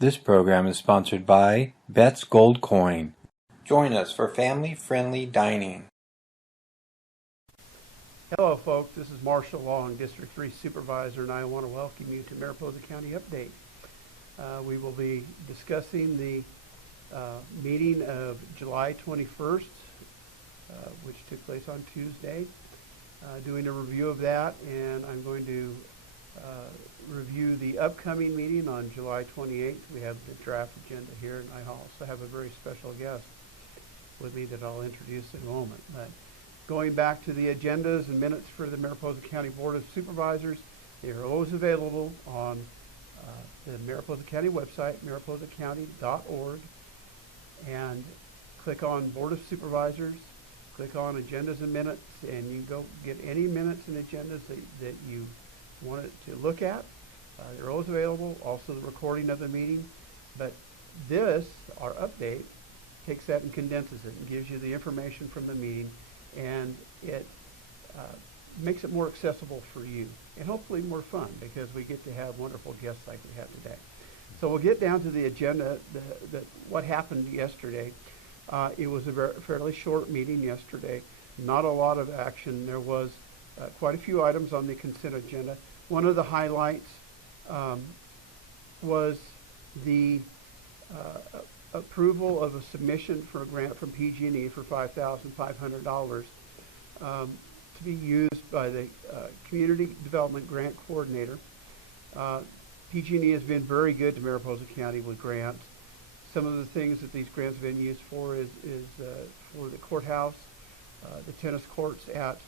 This program is sponsored by Bet's Gold Coin. Join us for family-friendly dining. Hello folks, this is Marshall Long, District 3 Supervisor, and I want to welcome you to Mariposa County Update. We will be discussing the meeting of July 21st, which took place on Tuesday, doing a review of that, and I'm going to review the upcoming meeting on July 28th. We have the draft agenda here, and I also have a very special guest with me that I'll introduce in a moment. But going back to the agendas and minutes for the Mariposa County Board of Supervisors, they are always available on the Mariposa County website, mariposacounty.org, and click on Board of Supervisors, click on Agendas and Minutes, and you go get any minutes and agendas that you want it to look at. They're always available, also the recording of the meeting. But this, our update, takes that and condenses it and gives you the information from the meeting, and it makes it more accessible for you and hopefully more fun because we get to have wonderful guests like we have today. So we'll get down to the agenda, what happened yesterday. It was a fairly short meeting yesterday, not a lot of action. There was quite a few items on the consent agenda. One of the highlights was the approval of a submission for a grant from PG&E for $5,500 to be used by the Community Development Grant Coordinator. PG&E has been very good to Mariposa County with grants. Some of the things that these grants have been used for is for the courthouse, the tennis courts at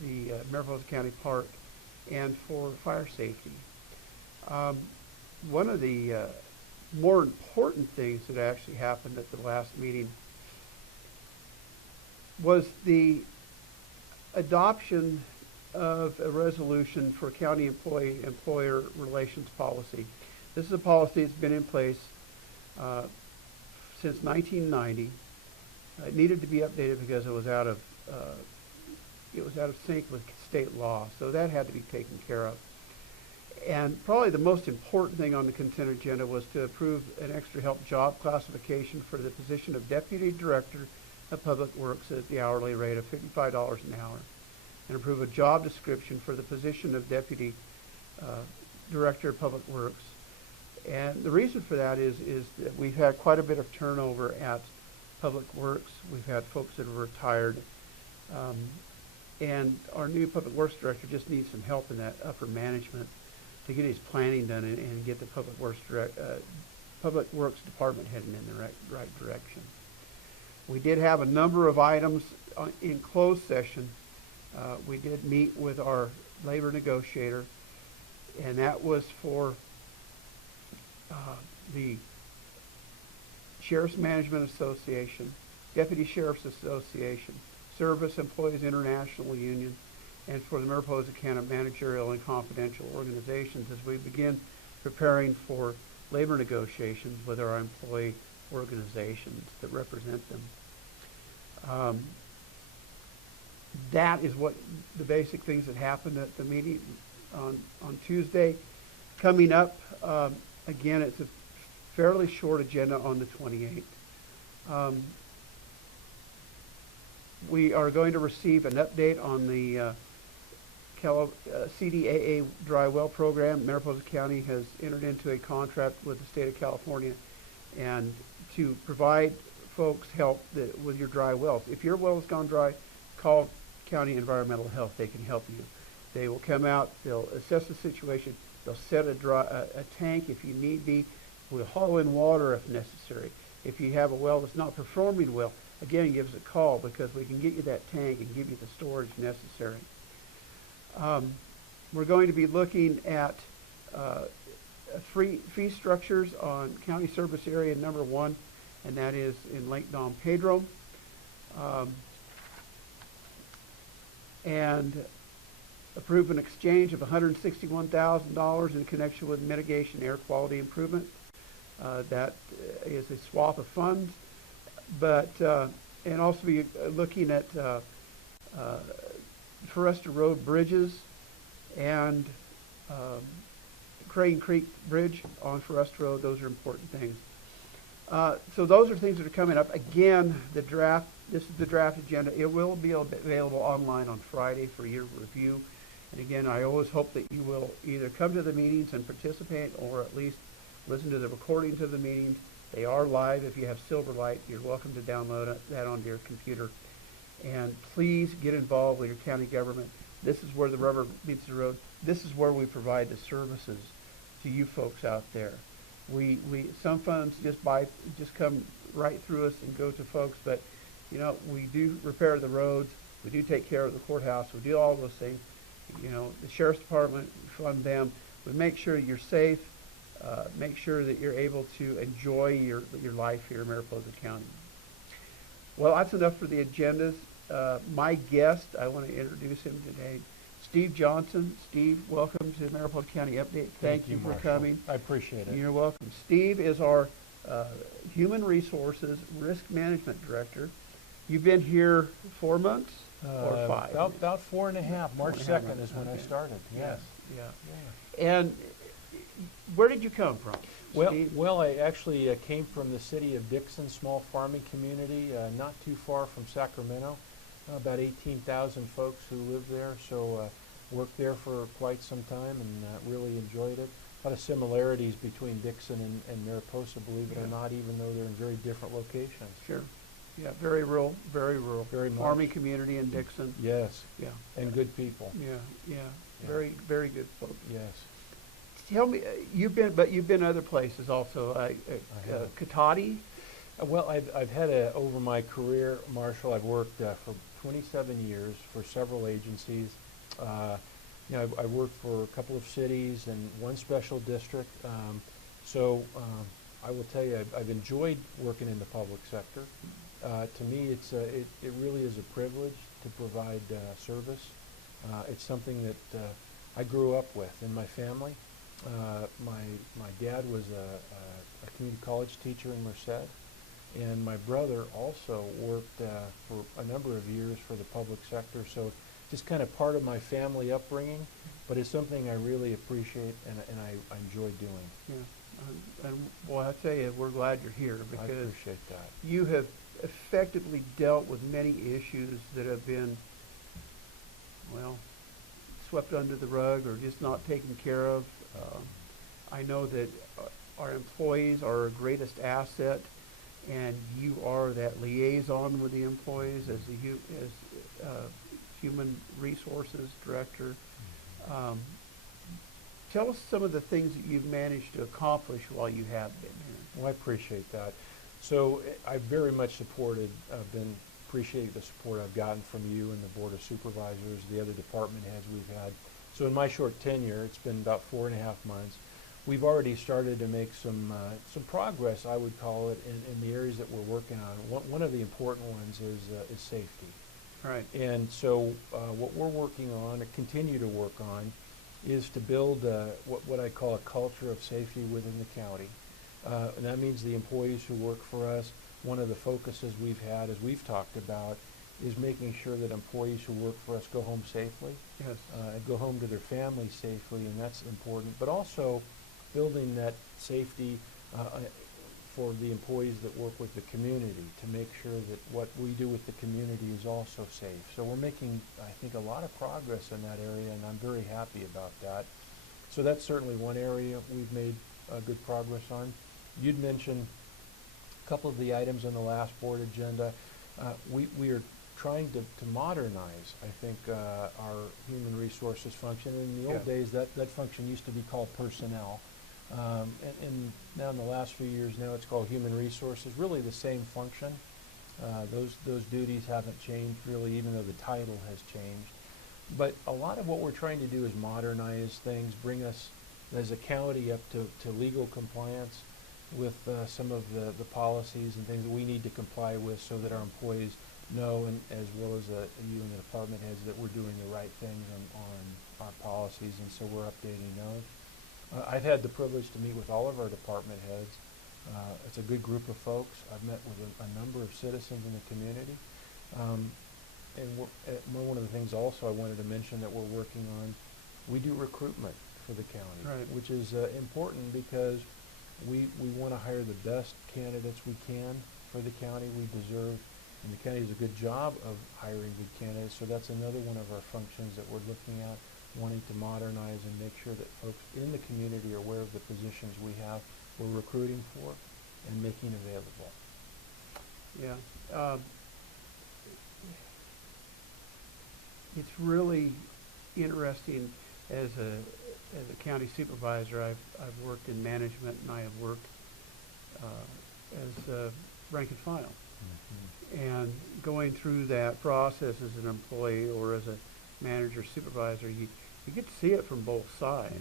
the Mariposa County Park, and for fire safety. One of the more important things that actually happened at the last meeting was the adoption of a resolution for county employer relations policy. This is a policy that's been in place since 1990. It needed to be updated because it was out of sync with state law, so that had to be taken care of. And probably the most important thing on the consent agenda was to approve an extra help job classification for the position of Deputy Director of Public Works at the hourly rate of $55 an hour, and approve a job description for the position of Deputy Director of Public Works. And the reason for that is that we've had quite a bit of turnover at Public Works. We've had folks that have retired, and our new Public Works Director just needs some help in that upper management to get his planning done and get the Public Works Department heading in the right direction. We did have a number of items in closed session. We did meet with our labor negotiator, and that was for the Sheriff's Management Association, Deputy Sheriff's Association, Service Employees International Union, and for the Mariposa County Managerial and Confidential Organizations as we begin preparing for labor negotiations with our employee organizations that represent them. That is what the basic things that happened at the meeting on Tuesday. Coming up, again, it's a fairly short agenda on the 28th. We are going to receive an update on the CDAA dry well program. Mariposa County has entered into a contract with the state of California and to provide folks help with your dry wells. If your well has gone dry, call County Environmental Health. They can help you. They will come out, they'll assess the situation, they'll set a tank if you need be. We'll haul in water if necessary. If you have a well that's not performing well, again, give us a call because we can get you that tank and give you the storage necessary. We're going to be looking at fee structures on County Service Area number 1, and that is in Lake Don Pedro. And approve an exchange of $161,000 in connection with mitigation air quality improvement. That is a swap of funds, but and also be looking at for us to road bridges and Crane Creek Bridge on Forest Road. Those are important things. So those are things that are coming up. Again, the draft, this is the draft agenda. It will be available online on Friday for your review. And again, I always hope that you will either come to the meetings and participate or at least listen to the recordings of the meetings. They are live. If you have Silverlight, you're welcome to download that onto your computer. And please get involved with your county government. This is where the rubber meets the road. This is where we provide the services to you folks out there. Some funds just come right through us and go to folks, but you know, we do repair the roads, we do take care of the courthouse, we do all those things. You know, the sheriff's department, we fund them. We make sure you're safe, make sure that you're able to enjoy your life here in Mariposa County. Well, that's enough for the agendas. My guest, I want to introduce him today, Steve Johnson. Steve, welcome to Mariposa County Update. Thank you for Marshall. coming. I appreciate it. You're welcome. Steve is our Human Resources Risk Management Director. You've been here 4 months or 5? About 4.5. March 2nd is when I started. Yes. Yeah. And where did you come from, Steve? Well, I actually came from the city of Dixon, small farming community, not too far from Sacramento. About 18,000 folks who live there, so worked there for quite some time and really enjoyed it. A lot of similarities between Dixon and Mariposa, believe it or not, even though they're in very different locations. Sure. Yeah, very rural, very rural. Very farming community in Dixon. Yes. Yeah. And good people. Yeah. Very, very good folks. Yes. Tell me, you've been other places also. Katati? Well, I've had over my career, Marshall, I've worked for 27 years for several agencies. You know, I worked for a couple of cities and one special district. So I will tell you, I've enjoyed working in the public sector. To me, it really is a privilege to provide service. It's something that I grew up with in my family. My dad was a community college teacher in Merced. And my brother also worked for a number of years for the public sector, so just kind of part of my family upbringing, but it's something I really appreciate and I enjoy doing. Yeah, and well, I tell you, we're glad you're here because I appreciate that. You have effectively dealt with many issues that have been, well, swept under the rug or just not taken care of. I know that our employees are our greatest asset. And you are that liaison with the employees as human resources director. Tell us some of the things that you've managed to accomplish while you have been here. Well, I appreciate that. So I very much appreciate the support I've gotten from you and the Board of Supervisors, the other department heads we've had. So in my short tenure, it's been about 4.5 months. We've already started to make some progress, I would call it, in the areas that we're working on. One of the important ones is safety. Right. And so what we're working on, and continue to work on, is to build what I call a culture of safety within the county. And that means the employees who work for us, one of the focuses we've had, as we've talked about, is making sure that employees who work for us go home safely. Yes. And go home to their families safely, and that's important. But also building that safety for the employees that work with the community to make sure that what we do with the community is also safe. So we're making, I think, a lot of progress in that area, and I'm very happy about that. So that's certainly one area we've made good progress on. You'd mentioned a couple of the items on the last board agenda. We are trying to modernize, I think, our human resources function. In the old days, that function used to be called personnel. And now in the last few years, now it's called human resources, really the same function. Those duties haven't changed really, even though the title has changed. But a lot of what we're trying to do is modernize things, bring us as a county up to legal compliance with some of the policies and things that we need to comply with so that our employees know, and as well as you and the department heads, that we're doing the right things on our policies, and so we're updating those. I've had the privilege to meet with all of our department heads. It's a good group of folks. I've met with a number of citizens in the community. And one of the things also I wanted to mention that we're working on, we do recruitment for the county, Right. which is important because we want to hire the best candidates we can for the county. We deserve, and the county does a good job of hiring good candidates, so that's another one of our functions that we're looking at, wanting to modernize and make sure that folks in the community are aware of the positions we're recruiting for and making available. Yeah. It's really interesting as a county supervisor. I've worked in management, and I have worked as rank and file. Mm-hmm. And going through that process as an employee or as a manager supervisor, you get to see it from both sides.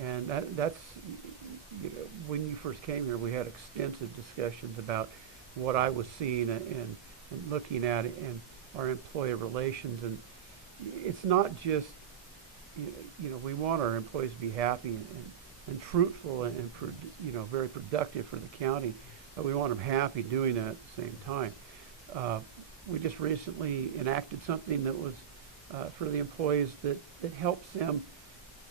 Mm-hmm. And that's when you first came here, we had extensive discussions about what I was seeing and looking at it and our employee relations. And it's not just, we want our employees to be happy and fruitful and very productive for the county, but we want them happy doing that at the same time. We just recently enacted something that was for the employees that helps them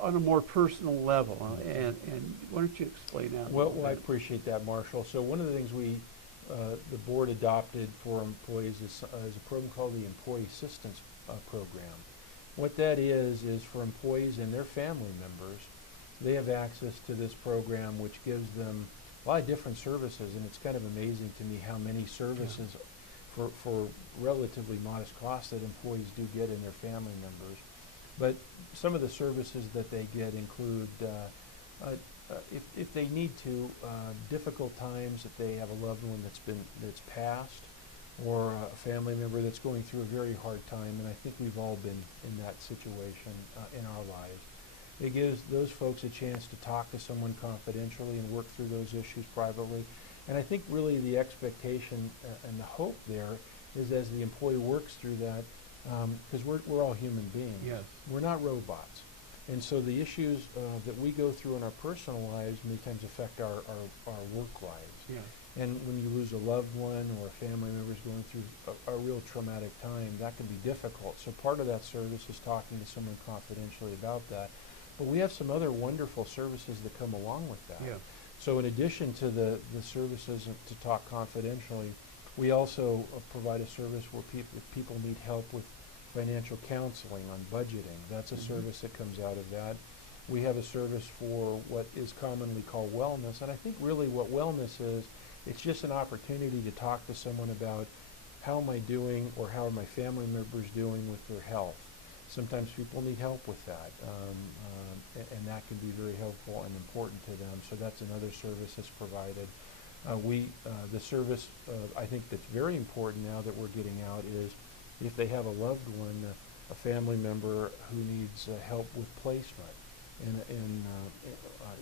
on a more personal level. And why don't you explain that? Well, I appreciate that, Marshall. So one of the things the board adopted for employees is a program called the Employee Assistance Program. What that is for employees and their family members, they have access to this program, which gives them a lot of different services, and it's kind of amazing to me how many services for relatively modest costs that employees do get in their family members. But some of the services that they get include, if they need to, difficult times, if they have a loved one that's passed, or a family member that's going through a very hard time, and I think we've all been in that situation in our lives. It gives those folks a chance to talk to someone confidentially and work through those issues privately. And I think really the expectation and the hope there is as the employee works through that, because we're all human beings. Yes. We're not robots. And so the issues that we go through in our personal lives many times affect our work lives. Yeah. And when you lose a loved one or a family member is going through a real traumatic time, that can be difficult. So part of that service is talking to someone confidentially about that. But we have some other wonderful services that come along with that. Yeah. So in addition to the services to talk confidentially, we also provide a service where if people need help with financial counseling on budgeting. That's a service that comes out of that. We have a service for what is commonly called wellness. And I think really what wellness is, it's just an opportunity to talk to someone about how am I doing or how are my family members doing with their health. Sometimes people need help with that, and that can be very helpful and important to them. So that's another service that's provided. The service I think that's very important now that we're getting out is if they have a loved one, a family member who needs help with placement in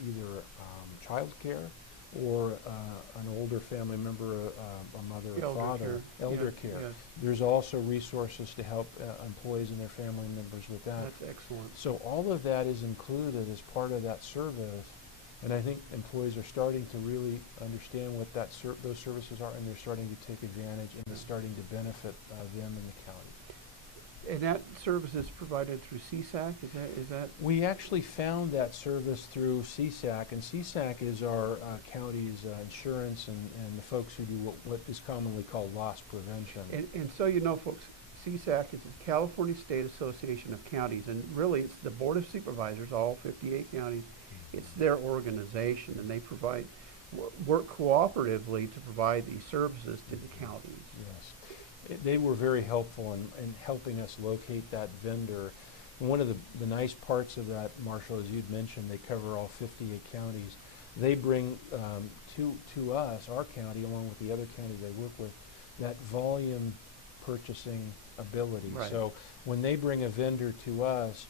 either child care or an older family member, a mother or father, elder care. Yes. There's also resources to help employees and their family members with that. That's excellent. So all of that is included as part of that service, and I think employees are starting to really understand what those services are, and they're starting to take advantage, and it's starting to benefit them and the county. And that service is provided through CSAC? Is that? We actually found that service through CSAC, and CSAC is our county's insurance and the folks who do what is commonly called loss prevention. And so you know, folks, CSAC is the California State Association of Counties, and really it's the Board of Supervisors, all 58 counties. It's their organization, and they work cooperatively to provide these services to the counties. Yes. They were very helpful in helping us locate that vendor. And one of the nice parts of that, Marshall, as you'd mentioned, they cover all 58 counties. They bring to us, our county, along with the other counties they work with, that volume purchasing ability. Right. So when they bring a vendor to us,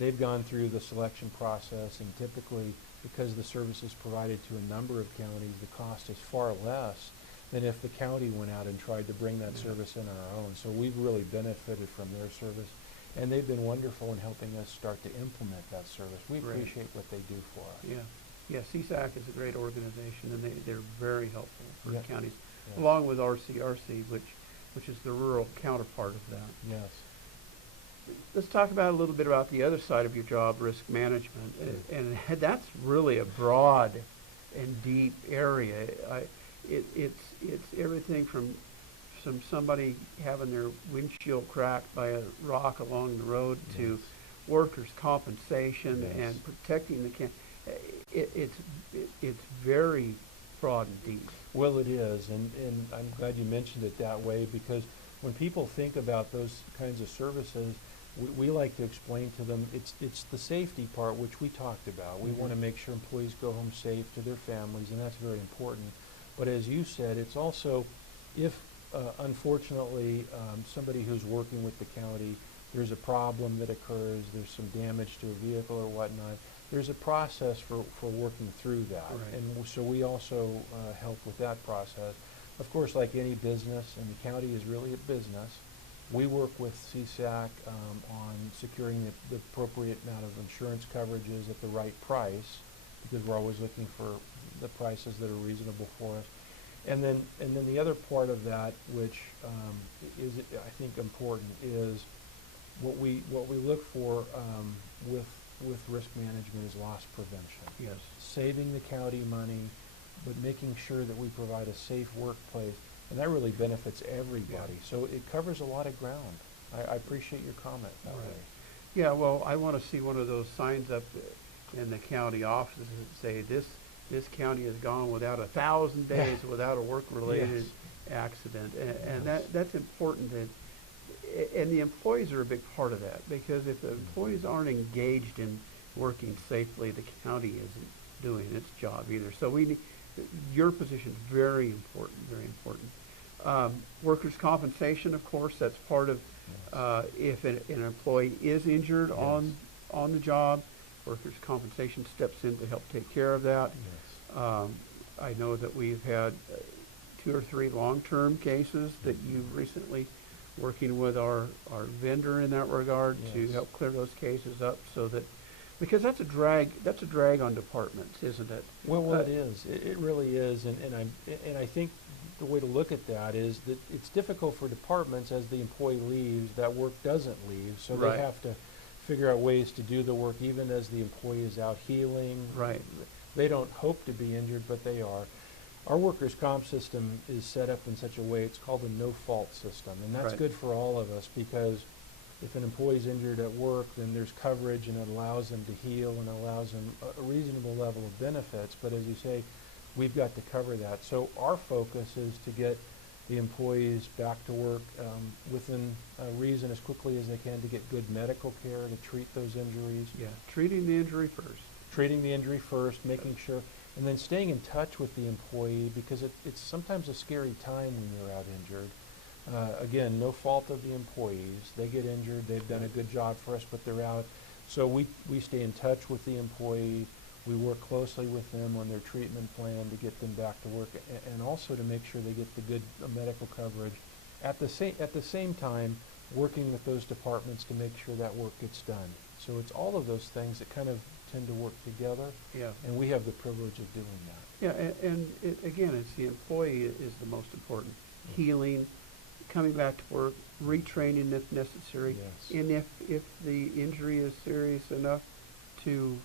they've gone through the selection process, and typically, because the service is provided to a number of counties, the cost is far less than if the county went out and tried to bring that service in on our own. So we've really benefited from their service, and they've been wonderful in helping us start to implement that service. We appreciate what they do for us. Yeah, CSAC is a great organization, and they're very helpful for counties, Yeah. along with RCRC, which is the rural counterpart of that. Yes. let's talk about a little bit about the other side of your job, risk management, and that's really a broad and deep area. It's everything from somebody having their windshield cracked by a rock along the road to workers' compensation and protecting the it's very broad and deep. Well, it is, and I'm glad you mentioned it that way, because when people think about those kinds of services, we like to explain to them it's the safety part, which we talked about. We want to make sure employees go home safe to their families, and that's very important. But as you said, it's also if unfortunately somebody who's working with the county, there's a problem that occurs, there's some damage to a vehicle or whatnot, there's a process for working through that. Right. And so we also help with that process. Of course, like any business, and the county is really a business, we work with CSAC on securing the appropriate amount of insurance coverages at the right price, because we're always looking for the prices that are reasonable for us. And then the other part of that, which is I think important, is what we look for with risk management is loss prevention. Yes. Saving the county money, but making sure that we provide a safe workplace, and that really benefits everybody. Yeah. So it covers a lot of ground. I appreciate your comment that way. Yeah, well, I want to see one of those signs up in the county offices that say this county has gone without 1,000 days without a work-related accident, and that's important. And the employees are a big part of that, because if the employees aren't engaged in working safely, the county isn't doing its job either. So your position is very important, very important. Workers' compensation, of course, that's part of if an employee is injured on the job, workers' compensation steps in to help take care of that. I know that we've had 2 or 3 long-term cases that you've recently working with our vendor in that regard to help clear those cases up, so that, because that's a drag on departments, isn't it? Well, it is. It really is, and I think the way to look at that is that it's difficult for departments as the employee leaves, that work doesn't leave, so they have to figure out ways to do the work even as the employee is out healing. Right. They don't hope to be injured, but they are. Our workers' comp system is set up in such a way, it's called a no-fault system, and that's good for all of us, because if an employee's injured at work, then there's coverage, and it allows them to heal and allows them a reasonable level of benefits. But as you say, we've got to cover that. So our focus is to get the employees back to work within reason, as quickly as they can, to get good medical care, to treat those injuries. Yeah, treating the injury first. Treating the injury first, making sure, and then staying in touch with the employee, because it's sometimes a scary time when you're out injured. Again, no fault of the employees. They get injured, they've done a good job for us, but they're out. So we stay in touch with the employee. We work closely with them on their treatment plan to get them back to work, and also to make sure they get the good medical coverage. At the same time, working with those departments to make sure that work gets done. So it's all of those things that kind of tend to work together, and we have the privilege of doing that. Yeah, and again, it's the employee is the most important. Healing, coming back to work, retraining if necessary, and if the injury is serious enough to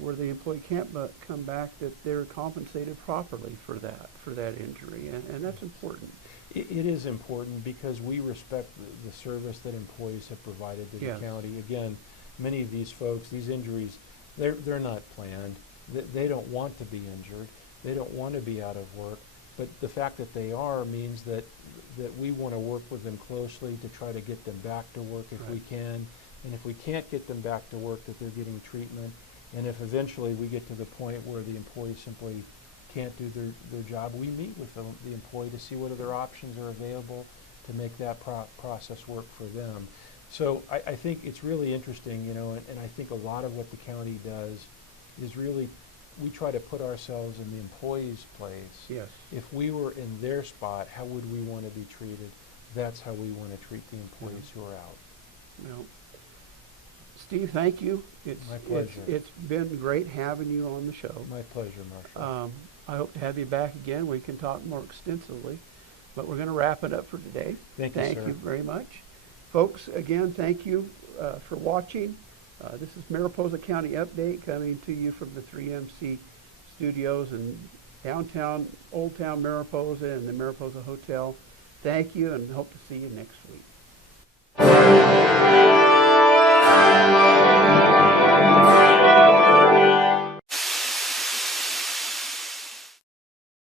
where the employee can't come back, that they're compensated properly for that injury, and that's important. It is important, because we respect the service that employees have provided to the county. Again, many of these folks, these injuries, they're not planned. They don't want to be injured. They don't want to be out of work. But the fact that they are means that we want to work with them closely to try to get them back to work if we can. And if we can't get them back to work, that they're getting treatment. And if eventually we get to the point where the employee simply can't do their job, we meet with the employee to see what other options are available to make that process work for them. So I think it's really interesting, and I think a lot of what the county does is really, we try to put ourselves in the employee's place. Yes. If we were in their spot, how would we want to be treated? That's how we want to treat the employees who are out. Well, Steve, thank you. My pleasure. It's been great having you on the show. My pleasure, Marshall. I hope to have you back again. We can talk more extensively, but we're going to wrap it up for today. Thank you, sir. Thank you very much. Folks, again, thank you for watching. This is Mariposa County Update coming to you from the 3MC studios in downtown, Old Town Mariposa and the Mariposa Hotel. Thank you, and hope to see you next week.